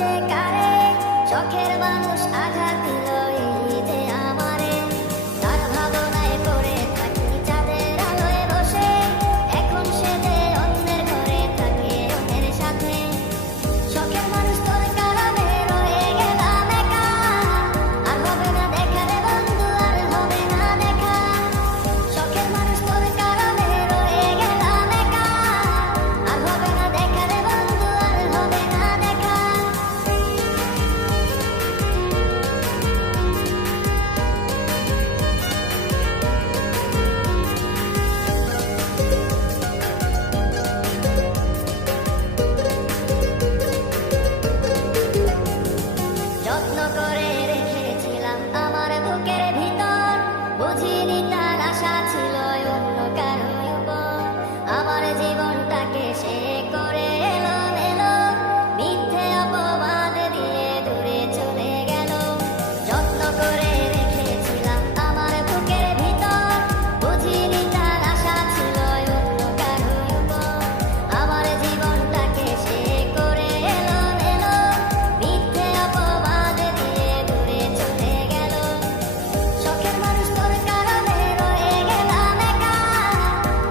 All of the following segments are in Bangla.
যে কারে শখের মানুষ আঘাত দিল এই যে আমারে তার ভাবনায় পড়ে থাকি চাঁদের আলোয় বসে এখন সে যে অন্যের ঘরে থাকে অন্যের সাথে শখের মানুষ তোর কারণে রয়ে গেলাম একা আর হবে না দেখা রে বন্ধু আর হবে না দেখা শখের মানুষ তোর কারণে রয়ে গেলাম একা আর হবে না দেখা রে বন্ধু আর হবে না দেখা যত্ন করে রেখেছিলাম আমার বুকের ভিতর বুঝিনি তার আশা ছিল অন্য কারো উপর আমার জীবনটাকে সে করে এলো মেলো মিথ্যে অপবাদ দিয়ে দূরে চলে গেল যত্ন করে রেখেছিলাম আমার বুকের ভিতর বুঝিনি তার আশা ছিল অন্য কারো উপর আমার জীবনটাকে সে করে এলো মেলো মিথ্যে অপবাদ দিয়ে দূরে চলে গেল শখের মানুষ তোর কারণে রয়ে গেলাম একা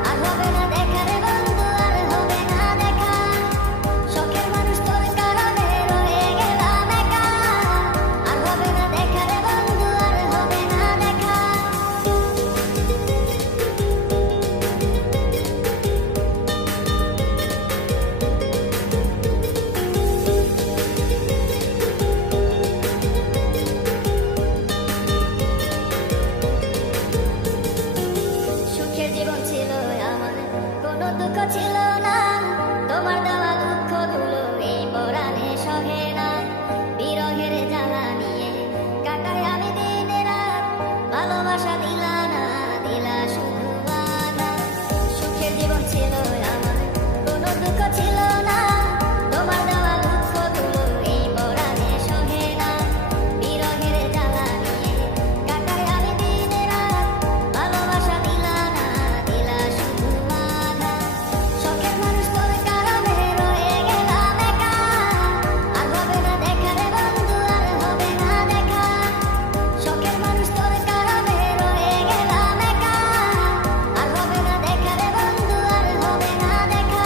আর হবে না দেখা রে বন্ধু আর হবে না দেখা শখের মানুষ তোর কারণে রয়ে গেলাম একা আর হবে না দেখা রে বন্ধু আর হবে না দেখা সুখের জীবন ছিল আমার কোনো দুঃখ ছিল না তোমার দেওয়া দুঃখগুলো এই পরাণে সহে না বিরহের জ্বালা নিয়ে কাটাই আমি দিন রাত ভালোবাসা দিলা না দিলা শুধু বাধা সুখের জীবন ছিল আমার কোনো দুঃখ ছিল না তোমার দেওয়া দুঃখগুলো এই পরাণে সহে না বিরহের জ্বালা নিয়ে কাটাই আমি দিন রাত ভালোবাসা দিলা না দিলা শুধু বাধা শখের মানুষ তোর কারণে রয়ে গেলাম একা আর হবে না দেখা রে বন্ধু আর হবে না দেখা শখের মানুষ তোর কারণে রয়ে গেলাম একা আর হবে না দেখা রে বন্ধু আর হবে না দেখা